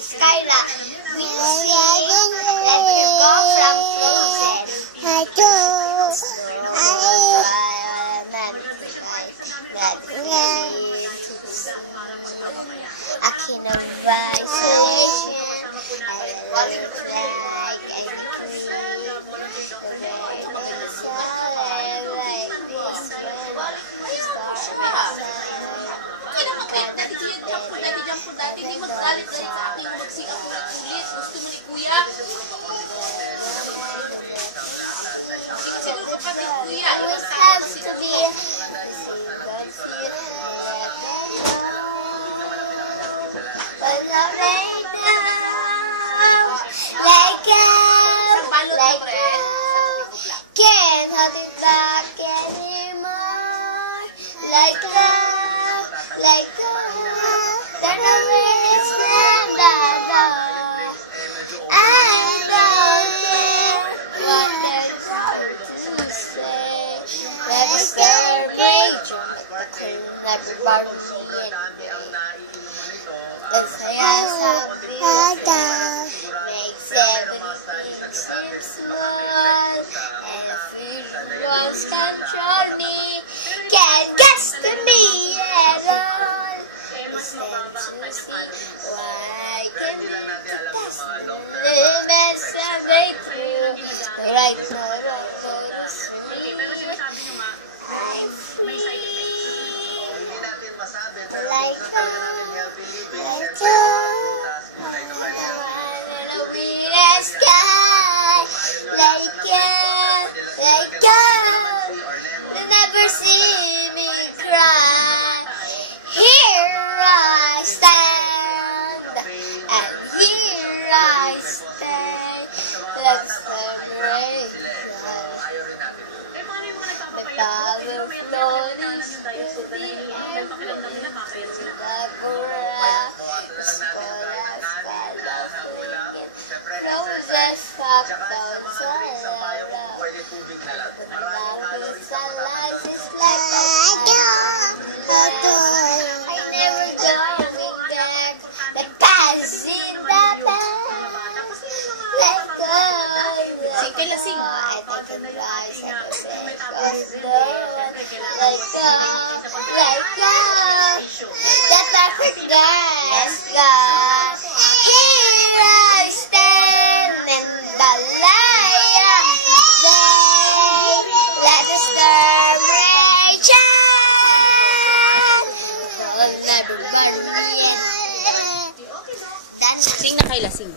Skyla will sing Let You Go from Frozen. Akin ang isolation, I look like any queen. The way they solid like this Kahit dati jump po dati, hindi maggalit-galit sa akin, magsigaw ulit. Gusto mo ni Kuya? Hindi ka siguro kapatid Kuya. always have to be can't hold it back anymore. Like love, turn away, slam the door. I don't care what they're going to say. Never stir major, but the cool never bother me anyway. The chaos of this makes everything seem small, and the feelings control me. Can't get to me at all. Stand to see why I can be the best, live and someday through. Right now, it's me. I'm free. Like sky, like you never see me cry. Here I stand, and here I stay. Let's celebrate. The power flows through the air, roses pop down sa lalaw. Sa life is like I never going back. The past is in the past. Let go. Sing kayo lasing. I take a rise at the best of love. Let go. The perfect dance, God. Here I stand in the light of day. Let the storm rage on. Never burn me. Sing na kayo lasing.